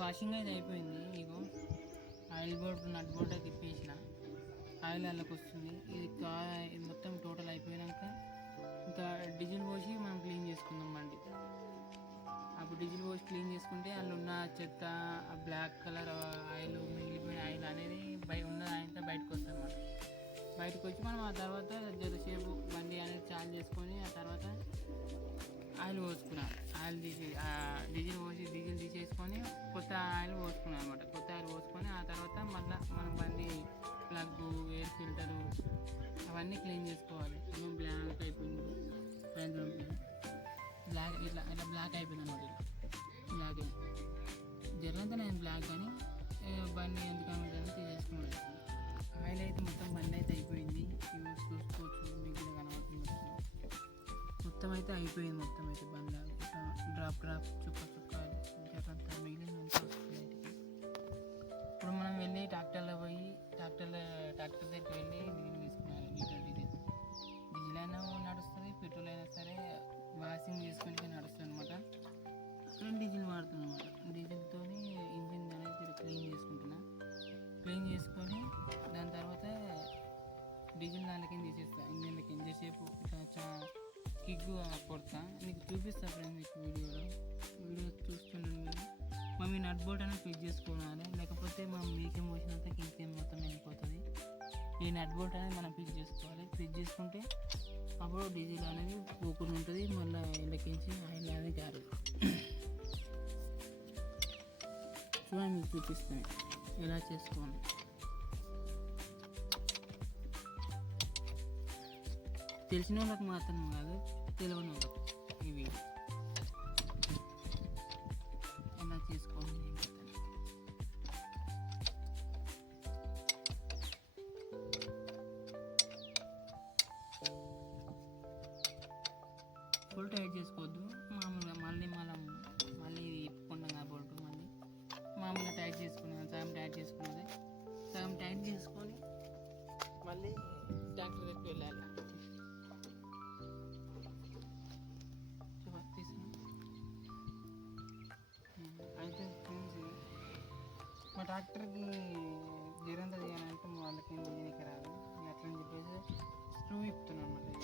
Washing అయితే అయిపోయింది. ఇగో oil board నట్ board అయితే తిప్పేసిన, ఆయిల్ అందులోకి వస్తుంది. ఇది మొత్తం టోటల్ అయిపోయాక ఇంకా డీజిల్ పోసి మనం క్లీన్ చేసుకుందాం బండి. అప్పుడు డీజిల్ పోసి క్లీన్ చేసుకుంటే అందులో ఉన్న చెత్త, ఆ బ్లాక్ కలర్ ఆయిల్, మిగిలిపోయిన ఆయిల్ అనేది ఉన్న ఆయిల్ బయటకు వస్తుంది అన్నమాట. బయటకు వచ్చి మనం ఆ తర్వాత జరసేపు బండి అనేది చాలు చేసుకొని ఆ తర్వాత ఆయిల్ పోసుకున్నాను. ఆయిల్ డీజిల్ తీసేసుకొని కొత్త ఆయిల్ పోసుకున్నాను అనమాట. కొత్త ఆయిల్ పోసుకొని ఆ తర్వాత మళ్ళీ మనం బండి ప్లగ్, ఎయిర్ ఫిల్టరు అవన్నీ క్లీన్ చేసుకోవాలి. బ్లాక్ అయిపోయింది, ఇట్లా బ్లాక్ అయిపోయింది అనమాట. బ్లాక్ జరంతా నేను బ్లాక్ కానీ బండి ఎందుకని తీసేసుకున్నాను. ఆయిల్ అయితే మొత్తం బండి అయితే అయిపోయింది. ఇవి చూసుకోవచ్చు, మీకు కూడా కనబడుతుంది. మొత్తం అయితే అయిపోయింది. మొత్తం అయితే బండి డ్రాప్ చుక్క ఇంకంతా మిగిలింది అంతా వస్తుంది. ఇప్పుడు మనం వెళ్ళి ట్రాక్టర్లో పోయి ట్రాక్టర్ దగ్గరికి వెళ్ళి డీజిల్ తీసుకున్నాను. డీజిల్ అయినా నడుస్తుంది, పెట్రోల్ అయినా సరే వాషింగ్ చేసుకుంటే నడుస్తుంది అనమాట. నేను డీజిల్ వాడుతున్నాను అనమాట. డీజిల్తో ఇంజిన్ అనేది క్లీన్ చేసుకుంటున్నా. క్లీన్ చేసుకొని దాని తర్వాత డీజిల్ దానిలోకి తీసేస్తా. ఇంజిన్లకి ఎంతసేపు ఇట్లా కిక్ కొడతా, మీకు చూపిస్తా ఫ్రెండ్స్. మీకు వీడియో చూస్తున్నాను మీరు. మేము నట్ బోల్ట్ అనేది ఫిట్ చేసుకోవాలి, లేకపోతే మనం మీకేం పోసినంత కింద మొత్తం వెళ్ళిపోతుంది. ఈ నట్ బోల్ట్ అనేది మనం ఫిట్ చేసుకోవాలి. ఫిట్ చేసుకుంటే అప్పుడు డీజిల్ అనేది పోకుండా ఉంటుంది. మళ్ళీ ఎండకించి ఆయిల్ అనేది కారు. చూడండి, మీకు చూపిస్తాను ఎలా చేసుకోవాలి. తెలిసిన వాళ్ళకి మాత్రం కాదు, తెలియని వాళ్ళకి ఇవి ఎలా చేసుకోవాలి. ఫుల్ టైట్ చేసుకోవద్దు, మామూలుగా మళ్ళీ ఇప్పుకున్నాం కదా బోల్ట్, మళ్ళీ మామూలుగా టైట్ చేసుకున్నాం. సగం టైట్ చేసుకొని మళ్ళీ డాక్టర్ దగ్గరికి వెళ్ళాలి. అయితే ఫ్రెండ్స్, మా ట్రాక్టర్కి జరంతా చేయాలంటే వాళ్ళకి ఇంజనీకి రాదు. అట్లని చెప్పేసి స్క్రూ ఇప్పుతున్నాను అనమాట.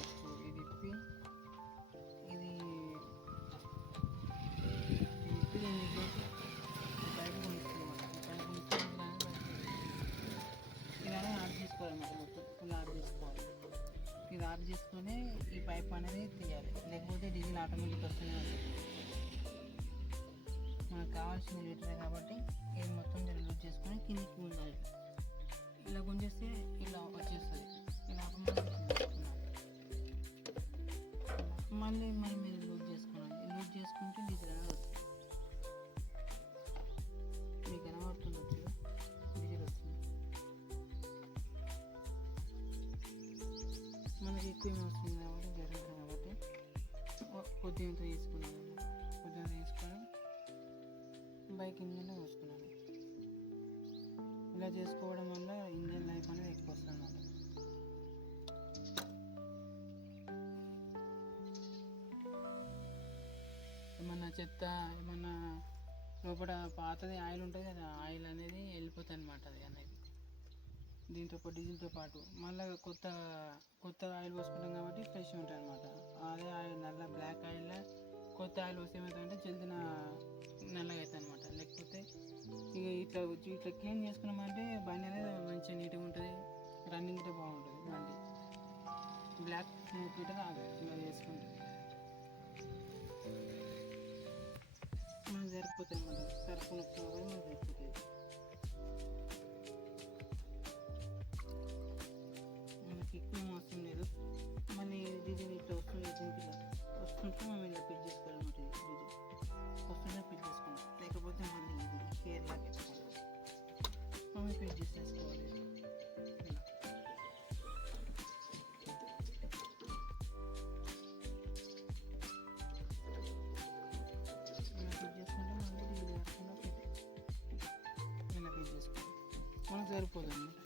ఇది ఇప్పి ఏం చెప్పేసి బయట కొనిస్తున్నామాట. ఇది అనేది ఆఫ్ చేసుకోవాలన్నమాట. మొత్తం ఫుల్ ఆఫ్ చేసుకోవాలి. ఇది ఆఫ్ చేసుకొని ఈ పైప్ అనేది తీయాలి, లేకపోతే డీజిల్ ఆటోమేటిక్ వస్తూనే ఉంటుంది. మనకు కావాల్సిన లీటరే కాబట్టి ఇది మొత్తం లూజ్ చేసుకొని కిందికి ఉండాలి. ఇలా గుంజేస్తే ఇలా వచ్చేస్తుంది. ఇలా మళ్ళీ మీరు లూజ్ చేసుకోవాలి. లూజ్ చేసుకుంటే డీజిల్ అనేది వస్తుంది. మీకు కనబడుతుంది, డీజిల్ వస్తుంది. మనకి ఎక్కువ వస్తుంది కాబట్టి జరుగుతుంది కాబట్టి కొద్దిగా తీసుకున్నాను. బైక్ ఇంజిన్లో పోసుకున్నాను. ఇలా చేసుకోవడం వల్ల ఇంజిన్ లైఫ్ అనేది ఎక్కువ వస్తుంది అన్నమాట. ఏమన్నా చెత్త, ఏమన్నా లోపల పాతది ఆయిల్ ఉంటుంది కదా, ఆయిల్ అనేది వెళ్ళిపోతుంది అన్నమాట. అది అనేది దీంతో డీజిల్తో పాటు మళ్ళీ కొత్త ఆయిల్ పోసుకుంటాం కాబట్టి ఫ్రెష్ ఉంటుంది అన్నమాట. అదే ఆయిల్ నల్ల బ్లాక్ ఆయిల్ కొత్త ఆయిల్ వస్తే ఏమవుతుందంటే జల్దిన నల్లగా అవుతుంది అనమాట. లేకపోతే ఇక ఇట్లా క్లీన్ చేసుకున్నామంటే బండి అనేది మంచిగా నీట్గా ఉంటుంది, రన్నింగ్ కూడా బాగుంటుంది. బండి బ్లాక్ స్మోక్ కూడా రాదు ఇలా చేసుకుంటే. మనకు సరిపోతుంది అన్నమాట. సరుకుని కూడా మనకు సరిపోతుంది. మనకి ఎక్కువ అవసరం లేదు. మళ్ళీ డీజిల్ ఇట్లా వస్తుంటే మనం ఇలా ఫిట్ చేసుకోవాలన్నమాట. డీజిల్ వస్తుంటే ఫిట్ చేసుకోండి, లేకపోతే మళ్ళీ ఇది కేరళకి ఎత్తుకోవాలి. మనం ఫిట్ చేసేసుకోవాలి. ఇలా ఫిట్ చేసుకుంటే మళ్ళీ డీజిల్ కాకుండా ఇలా ఫిట్ చేసుకోవాలి. మనకు సరిపోతుంది అన్నమాట.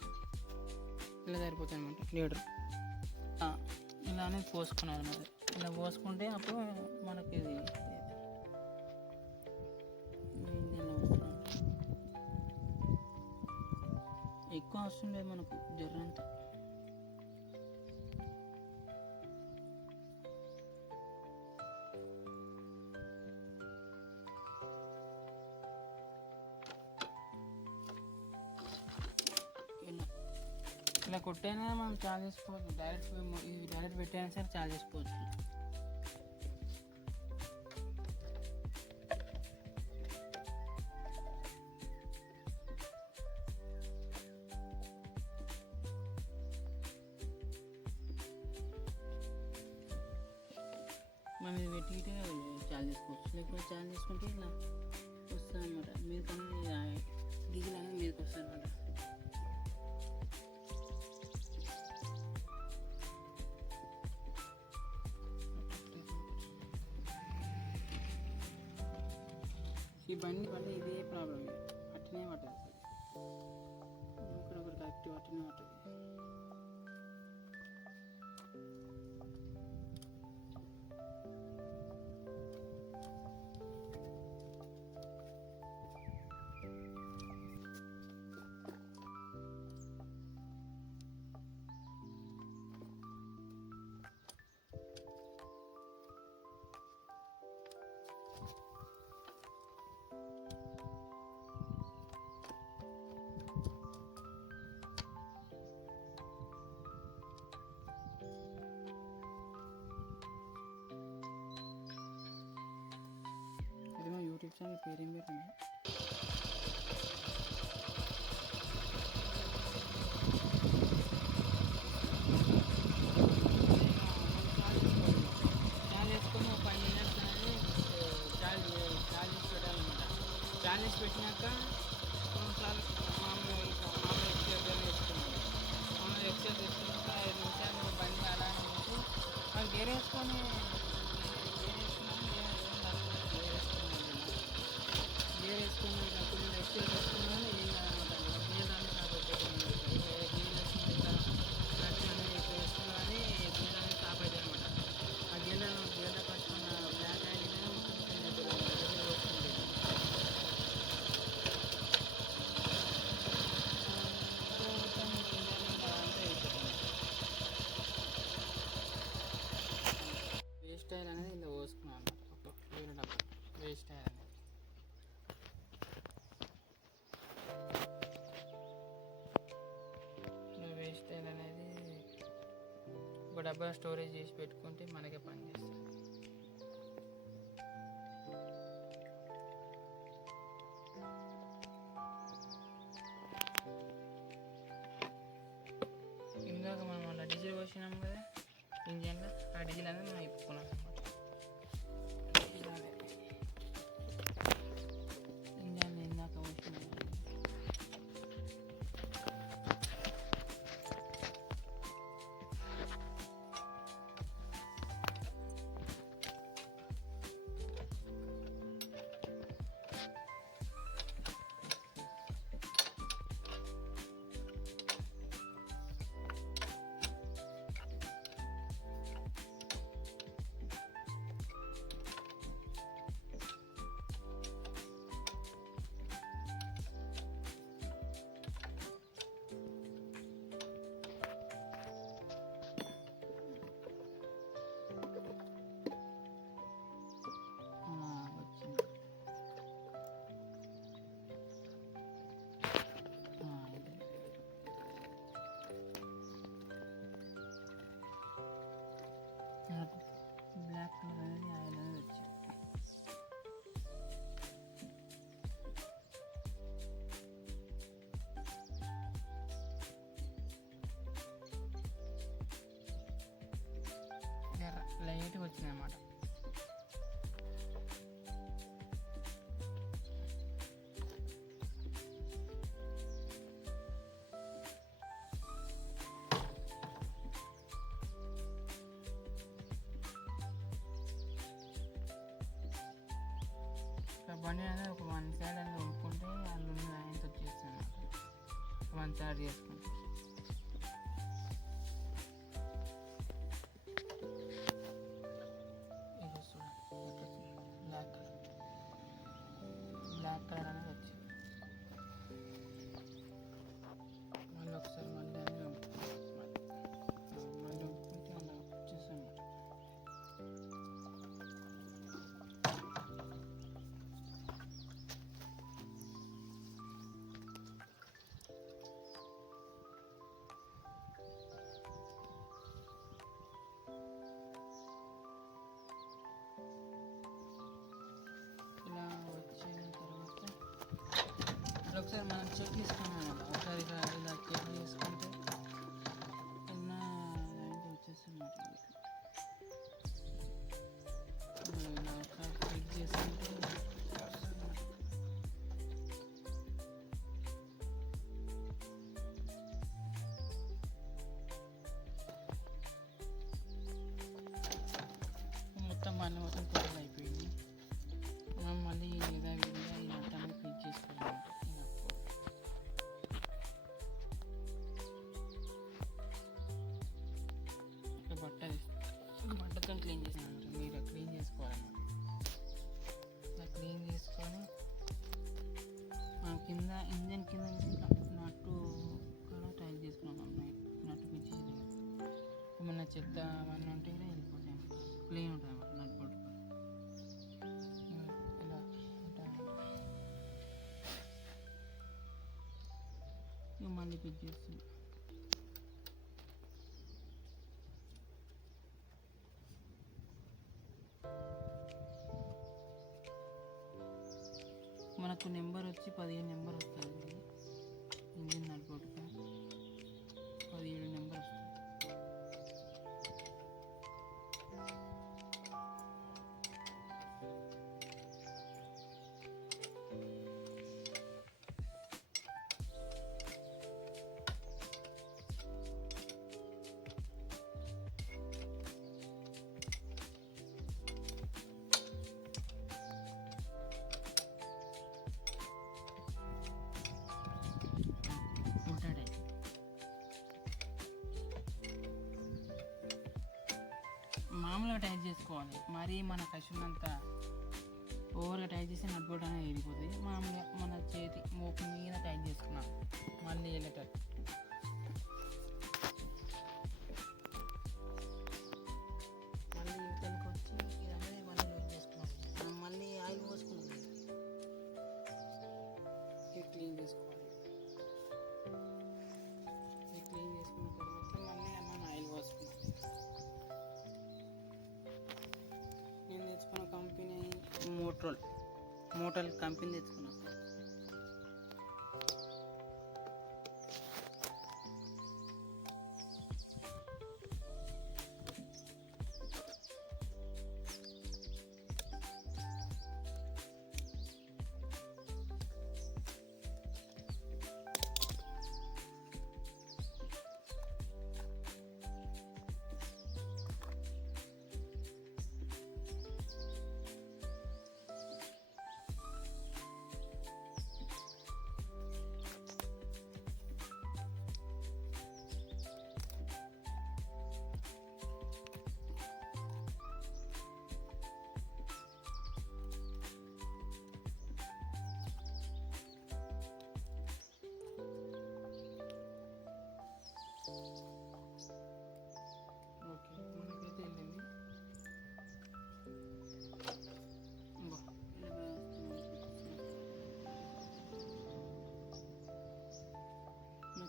ఇలా సరిపోతుంది అన్నమాట లీటర్. ఇలా అనేది పోసుకున్నాను మరి. ఇలా పోసుకుంటే అప్పుడు మనకి ఇది ఇంజిన్లో వస్తుంది. ఎక్కువ అవసరం లేదు మనకు జర్రంతా. ఇలా కొట్టైనా మనం చార్జ్ చేసుకోవచ్చు, డైరెక్ట్ పెట్టైనా సరే చార్జ్ చేసుకోవచ్చు. మనం ఇది పెట్టి చార్జ్ చేసుకోవచ్చు, లేకపోతే చార్జ్ చేసుకుంటే ఇలా వస్తుంది అనమాట. మీరు కానీ డీజిల్ అనేది మీదకి వస్తుంది అనమాట. ఈ బండి వల్ల ఇదే ప్రాబ్లం, అట్టనే పట్టదు ఒకటి కరెక్ట్ అట్టనే పట్టదు. యూట్యూబ్ ఛానల్ పేరు ఏం పెట్టింది? చార్జ్ చేసుకొని ఒక 5 మినిట్స్ అనేది చార్జ్ చేసి పెట్టాలన్నమాట. చార్జ్ చేసి పెట్టినాక కొన్నిసార్లు మామూలుగా ఎక్సైజ్ వేసుకున్నాను. మామూలుగా ఎక్సైజ్ వేసుకున్నాక 5 నిమిషాలు బండి అలానే ఉంచి మనం గేర్ వేసుకొని వేసుకున్నప్పుడు ఎక్సైజ్ వేసుకున్నాను ఏం కాదనమాట. గేర్లన్నీ వేసుకున్నా కానీ గేర్లన్నీ స్టాప్ అవుతాయి అనమాట. ఆ గేర్ల పట్టుకున్న బ్లాక్ ఆయిల్ వేస్ట్ ఆయిల్ అనేది ఇలా పోసుకున్నాను అనమాట. ఒక వేరే డబ్బా వేస్ట్ ఆయిల్ అనేది ఒక డబ్బా స్టోరేజ్ చేసి పెట్టుకుంటే మనకే పనిచేస్తుంది. ఇందాక మనం అలా డీజిల్ పోసినాం కదా ఇంజన్లో, ఆ డీజిల్ అనేది మనం ఇప్పుకున్నాం అనమాట. ఇంజన్ ఇందాక పోసినాం బ్లాక్ కలర్ అనేది ఆయిల్ అనేది వచ్చింది. లైట్గా వచ్చినాయి అన్నమాట. బండి అనేది ఒక 1 సైడ్ అనేది వంపుకుంటే అందులో ఆయనతో వచ్చేస్తాను అన్నమాట. 1 సైడ్ చేసుకుంటే బ్లాక్ కలర్ అనేది వచ్చింది. మళ్ళీ మనం చెక్ చేసుకున్నాం కదా, ఒకసారి ఇలా చెక్ చేసుకుంటే ఉన్న వచ్చేస్తున్నమాట. ఇలా ఒకసారి చెక్ చేసుకుంటే మొత్తం అన్ని మొత్తం టోటల్ అయిపోయింది. మనం మళ్ళీ యథావిధిగా ఈ మొత్తాన్ని క్లిక్ చేసుకోవాలన్నమాట. ఇక్కడ బట్టతో క్లీన్ చేసాను, మీరు క్లీన్ చేసుకోవాలన్నమాట. ఇలా క్లీన్ చేసుకొని మనం కింద ఇంజన్ కింద నట్టు కూడా టైట్ చేసుకున్నాం. నట్టు పిచ్చేది ఏమన్నా చెత్త అవన్నీ ఉంటే కూడా వెళ్ళిపోతాయి, క్లీన్ ఉంటుంది అన్నమాట. నట్టు పట్టుకొని ఇలా ఉంటాయి, మళ్ళీ పిక్ చేస్తుంది. మనకు నెంబర్ వచ్చి 15 నెంబర్ వస్తుంది. ఇంజిన్ నడిపోటుకు 17 నెంబర్ వస్తుంది. మామూలుగా టైట్ చేసుకోవాలి, మరీ మన కష్టమంతా ఓవర్గా టైట్ చేసి నడుపుకోవడం అనేది వెళ్ళిపోతుంది. మామూలుగా మన చేతి మోపు మీద టైట్ చేసుకున్నాం. మళ్ళీ వెళ్ళేటట్టు మళ్ళీ ఇవతలకి వచ్చి ఇది అనేది మళ్ళీ లూజ్ చేసుకున్నాం. మనం మళ్ళీ ఆయిల్ పోసుకున్నాం, ఇది క్లీన్ చేసుకోవాలి. ఇది క్లీన్ చేసుకున్న తర్వాత మళ్ళీ మనం ఆయిల్ పోసుకున్నాం. నేను తెచ్చుకున్న కంపెనీ మోటల్ కంపెనీ తెచ్చుకున్నాను.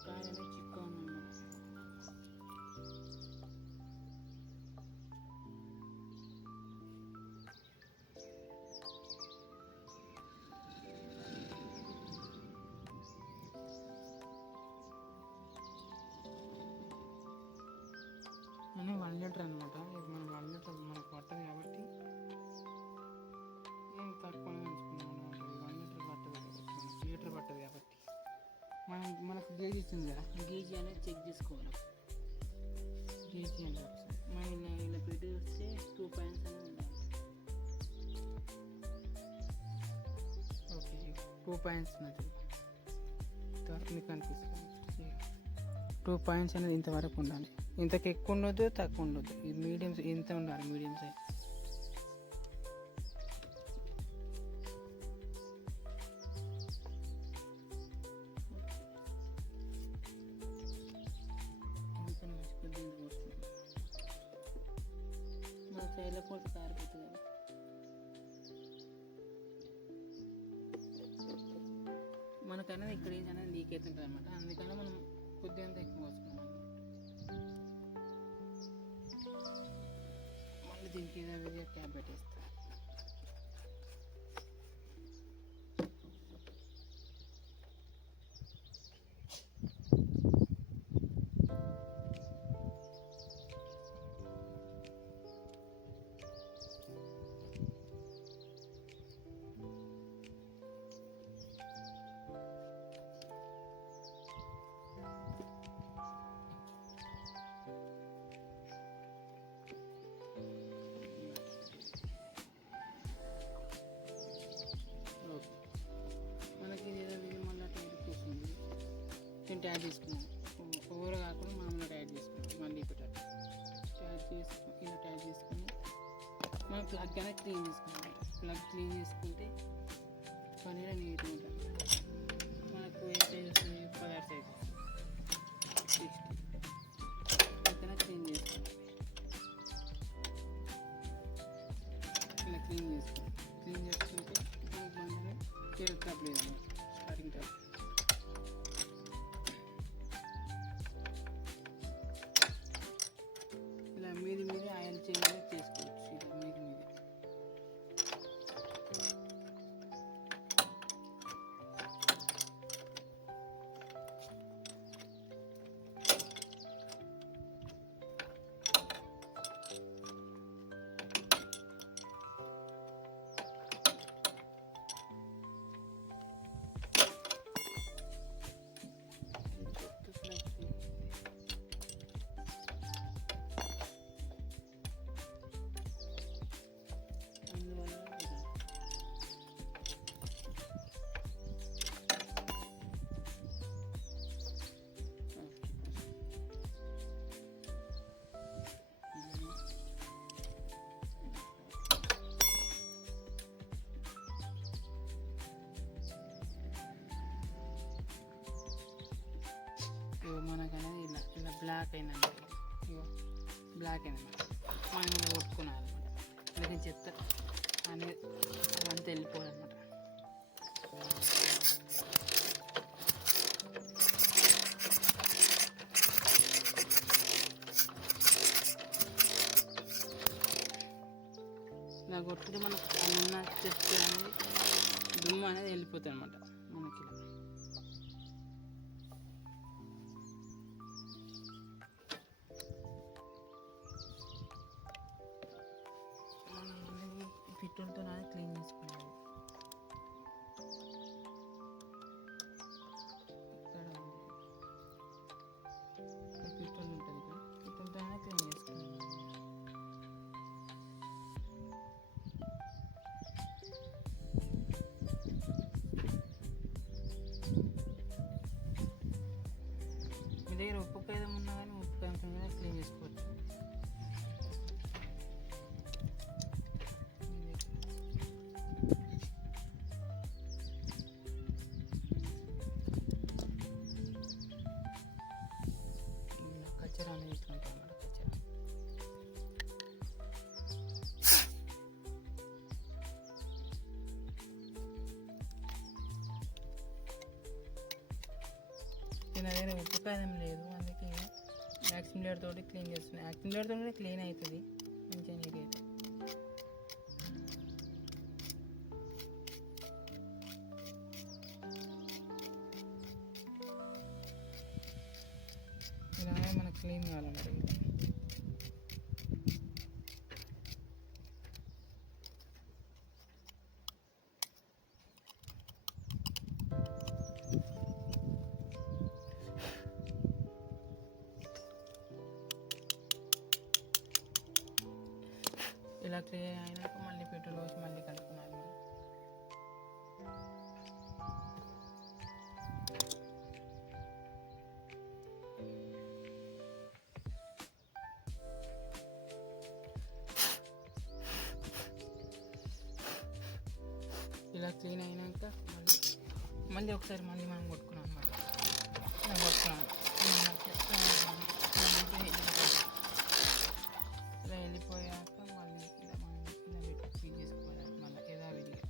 కార్ అనేది చిక్కు ఉందన్నమాట. అని 1 లీటర్ అనమాట. ఇది మనం 1 లీటర్ మనకు పట్టదు కాబట్టి తక్కువ ఉంచుకున్నాం అనమాట. 1 లీటర్ పట్టదు, లీటర్ పట్టదు కాబట్టి మనకు గేజ్ ఇచ్చింది కదా, గేజ్ అనేది చెక్ చేసుకోవాలి. గేజ్ అనేది మనం ఇలా పెట్టి వస్తే 2 పాయింట్స్ అనేది ఉండాలి. ఓకే, 2 పాయింట్స్ ఉన్నది మీకు అనిపిస్తుంది. 2 పాయింట్స్ అనేది ఇంతవరకు ఉండాలి. ఇంతకు ఎక్కువ ఉండొద్దు, తక్కువ ఉండొద్దు. ఇది మీడియం, ఇంత ఉండాలి, మీడియం సైజ్. మన సైడ్లో పోతే కారిపోతుంది కదా. మనకనేది ఇక్కడ ఏజ్ అనేది లీక్ అవుతుంటుంది అనమాట. అందుకని మనం కొద్దిగా ఎక్కువ వస్తున్నాం. మళ్ళీ దీనికి ఏదో క్యాప్ పెట్టేస్తాం. ఇంత యాడ్ చేసుకున్నాను. ఓవర్ కాకుండా మామూలుగా యాడ్ చేసుకున్నాను. మళ్ళీ ఇప్పుడు యాడ్ చేసుకుని ఇలా యాడ్ చేసుకుని మనం ప్లగ్ అనేది క్లీన్ చేసుకున్నాం. ప్లగ్ క్లీన్ చేసుకుంటే పన్నీర్ నీట్గా ఉంటుంది. మనకు ఏ సైజ్ వస్తుంది? 16 సైజ్ 60 ఇక్కడ క్లీన్ చేసుకోండి. ఇలా క్లీన్ చేసుకోండి. క్లీన్ చేసుకుంటే మనకు బంగారం చీర ట్రాప్ లేదన్నమాట. స్టార్టింగ్ ట్రాప్ ఇలా మీది మీద ఆయిల్ చేంజ్ చేసుకోవచ్చు. ఇలా మీది మీద మనకు అనేది ఇలా ఇలా బ్లాక్ అయిందండి. ఇగో బ్లాక్ అయిందన్నమాట. మనం ఇలా కొట్టుకున్నాను అనమాట. ఇలా చెత్త అనేది అదంతా వెళ్ళిపోవాలన్నమాట. ఇలా కొట్టుకుంటే మనకు అన్న చెత్త అనేది దుమ్ము అనేది వెళ్ళిపోతుంది అనమాట. మనకి పిట్టలతో క్లీన్ చేసుకున్నాను. ఇక్కడ పిట్టలు ఉంటుంది కదా, పిట్టలతో క్లీన్ చేసుకున్నాను. మీ దగ్గర ఉప్పు కాయదం ఉన్నా కానీ ఉప్పు కాయ క్లీన్ చేసుకోవచ్చు. కచ్చరా అనేది ఇట్లుంటుంది అన్నమాట. కచ్చరా నా దగ్గర ఉప్పు కాదం లేదు, అందుకే యాక్సిమిలేటర్ తోటి క్లీన్ చేస్తున్నాను. యాక్సిమిలేటర్ తోటి కూడా క్లీన్ అవుతుంది మంచిగా నీట్ అయితే. ఇలాగే మనకు క్లీన్ కావాలన్నమాట. ఇలా క్లియర్ అయినాక మళ్ళీ పెట్రోల్ పోసి మళ్ళీ కలుపుకున్నాను. ఇలా క్లీన్ అయినాక మళ్ళీ ఒకసారి మళ్ళీ మనం కొట్టుకున్నాం అన్నమాట. ఇలా కొట్టుకున్నాం. ఇలా వెళ్ళిపోయాక మళ్ళీ ఇలా మనం ఇలా పెట్టి క్లీన్ చేసుకోవాలి మళ్ళీ యథావిధిగా.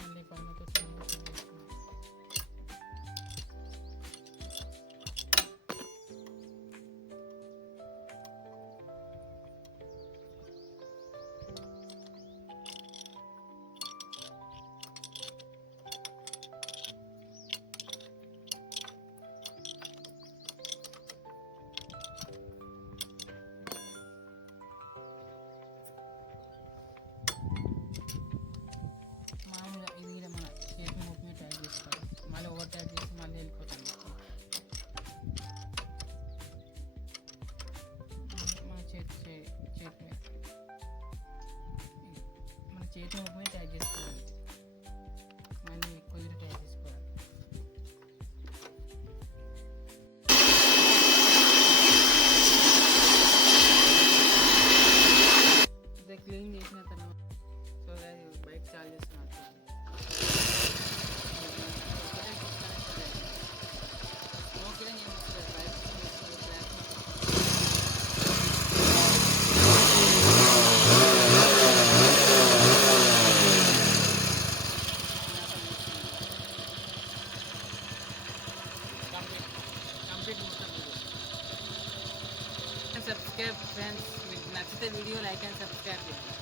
మళ్ళీ పన్నుతో క్లీన్ చేసుకోవాలి. చేతి ముఖమే ట్యాగ్ చేసుకోవాలి, మళ్ళీ కుదిరి ట్యాగ్ చేసుకోవాలి. ఇదే క్లీన్ చేసిన తర్వాత సో బైక్ చార్జ్ చేస్తున్నాను. స్మోక్ ఏం వస్తుంది బైక్ కంప్లీట్ మొత్తం సబ్స్క్రైబ్ ఫ్రెండ్స్, మీకు నచ్చితే వీడియో లైక్ అండ్ సబ్స్క్రైబ్ చేయండి.